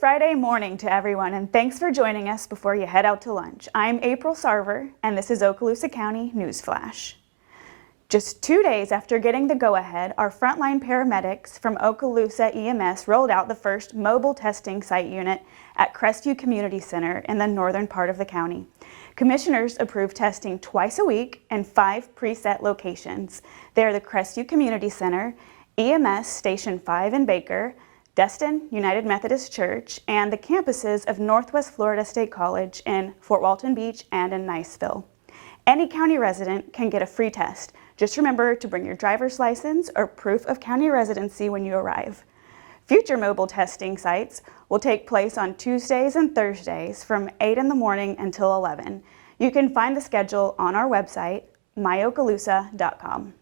Friday morning to everyone, and thanks for joining us before you head out to lunch. I'm April Sarver, and this is Okaloosa County Newsflash. Just 2 days after getting the go-ahead, our frontline paramedics from Okaloosa EMS rolled out the first mobile testing site unit at Crestview Community Center in the northern part of the county. Commissioners approved testing twice a week in 5 preset locations. They are the Crestview Community Center, EMS Station 5 in Baker, Destin United Methodist Church, and the campuses of Northwest Florida State College in Fort Walton Beach and in Niceville. Any county resident can get a free test. Just remember to bring your driver's license or proof of county residency when you arrive. Future mobile testing sites will take place on Tuesdays and Thursdays from 8 in the morning until 11. You can find the schedule on our website, myokaloosa.com.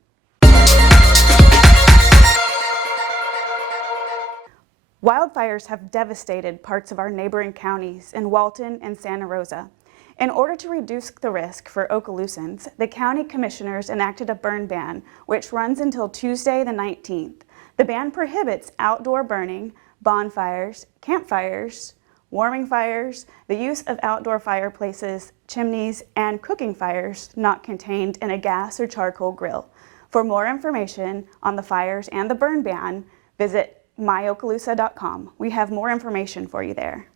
Wildfires have devastated parts of our neighboring counties in Walton and Santa Rosa. In order to reduce the risk for Okaloosans, the county commissioners enacted a burn ban, which runs until Tuesday the 19th. The ban prohibits outdoor burning, bonfires, campfires, warming fires, the use of outdoor fireplaces, chimneys, and cooking fires not contained in a gas or charcoal grill. For more information on the fires and the burn ban, visit myokaloosa.com. We have more information for you there.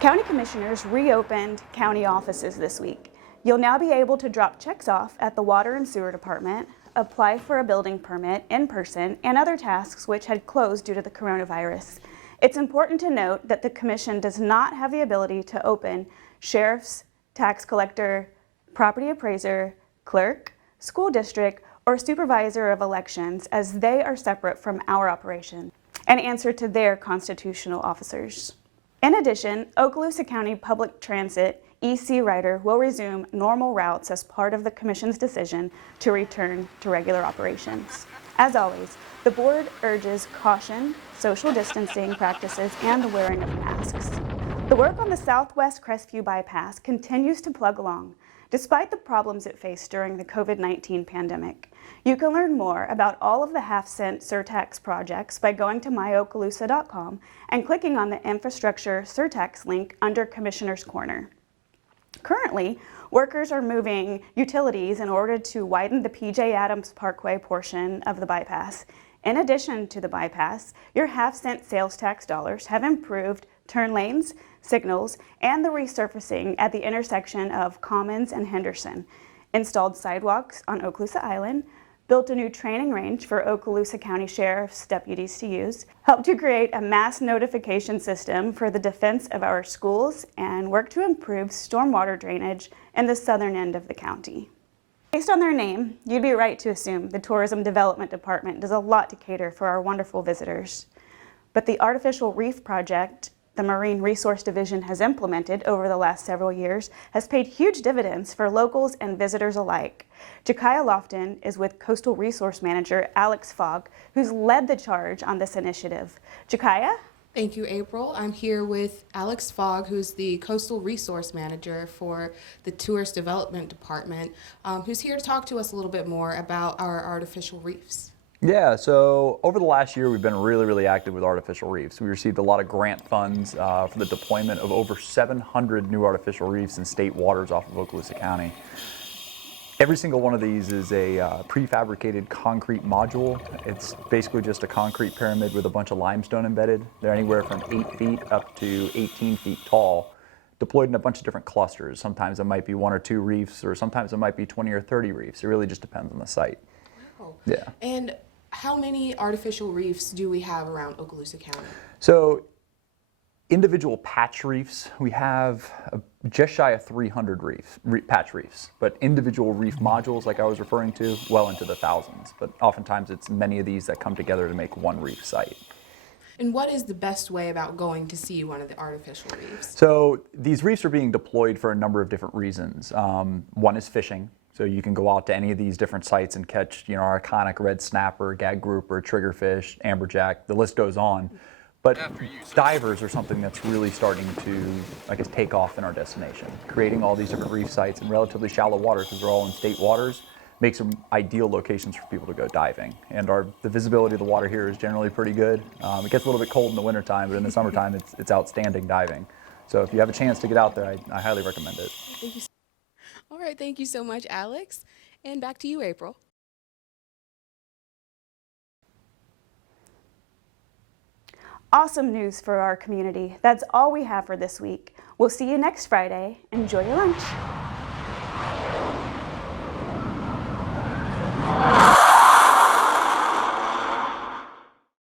County commissioners reopened county offices this week. You'll now be able to drop checks off at the Water and Sewer Department, apply for a building permit in person, and other tasks which had closed due to the coronavirus. It's important to note that the commission does not have the ability to open sheriff's, tax collector, property appraiser, clerk, school district, or supervisor of elections, as they are separate from our operation and answer to their constitutional officers. In addition, Okaloosa County Public Transit EC Rider will resume normal routes as part of the Commission's decision to return to regular operations. As always, the board urges caution, social distancing practices, and the wearing of masks. The work on the Southwest Crestview Bypass continues to plug along, despite the problems it faced during the COVID-19 pandemic. You can learn more about all of the half-cent surtax projects by going to myokaloosa.com and clicking on the Infrastructure Surtax link under Commissioner's Corner. Currently, workers are moving utilities in order to widen the PJ Adams Parkway portion of the bypass. In addition to the bypass, your half-cent sales tax dollars have improved turn lanes, signals, and the resurfacing at the intersection of Commons and Henderson, installed sidewalks on Okaloosa Island, built a new training range for Okaloosa County Sheriff's deputies to use, helped to create a mass notification system for the defense of our schools, and worked to improve stormwater drainage in the southern end of the county. Based on their name, you'd be right to assume the Tourism Development Department does a lot to cater for our wonderful visitors. But the Artificial Reef Project the Marine Resource Division has implemented over the last several years has paid huge dividends for locals and visitors alike. Jokiah Lofton is with Coastal Resource Manager Alex Fogg, who's led the charge on this initiative. Jokiah? Thank you, April. I'm here with Alex Fogg, who's the Coastal Resource Manager for the Tourist Development Department, who's here to talk to us a little bit more about our artificial reefs. Yeah, so over the last year, we've been really active with artificial reefs. We received a lot of grant funds for the deployment of over 700 new artificial reefs in state waters off of Okaloosa County. Every single one of these is a prefabricated concrete module. It's basically just a concrete pyramid with a bunch of limestone embedded. They're anywhere from 8 feet up to 18 feet tall, deployed in a bunch of different clusters. Sometimes it might be 1 or 2 reefs, or sometimes it might be 20 or 30 reefs. It really just depends on the site. Wow. Yeah. And how many artificial reefs do we have around Okaloosa County? So individual patch reefs, we have just shy of 300 patch reefs, but individual reef modules, like I was referring to, well into the thousands. But oftentimes it's many of these that come together to make one reef site. And what is the best way about going to see one of the artificial reefs? So these reefs are being deployed for a number of different reasons. One is fishing. So you can go out to any of these different sites and catch, our iconic red snapper, gag grouper, triggerfish, amberjack, the list goes on. But divers are something that's really starting to, take off in our destination. Creating all these different reef sites in relatively shallow waters, because they're all in state waters, makes them ideal locations for people to go diving. And the visibility of the water here is generally pretty good. It gets a little bit cold in the wintertime, but in the summertime it's outstanding diving. So if you have a chance to get out there, I highly recommend it. Thank you. All right, thank you so much, Alex. And back to you, April. Awesome news for our community. That's all we have for this week. We'll see you next Friday. Enjoy your lunch.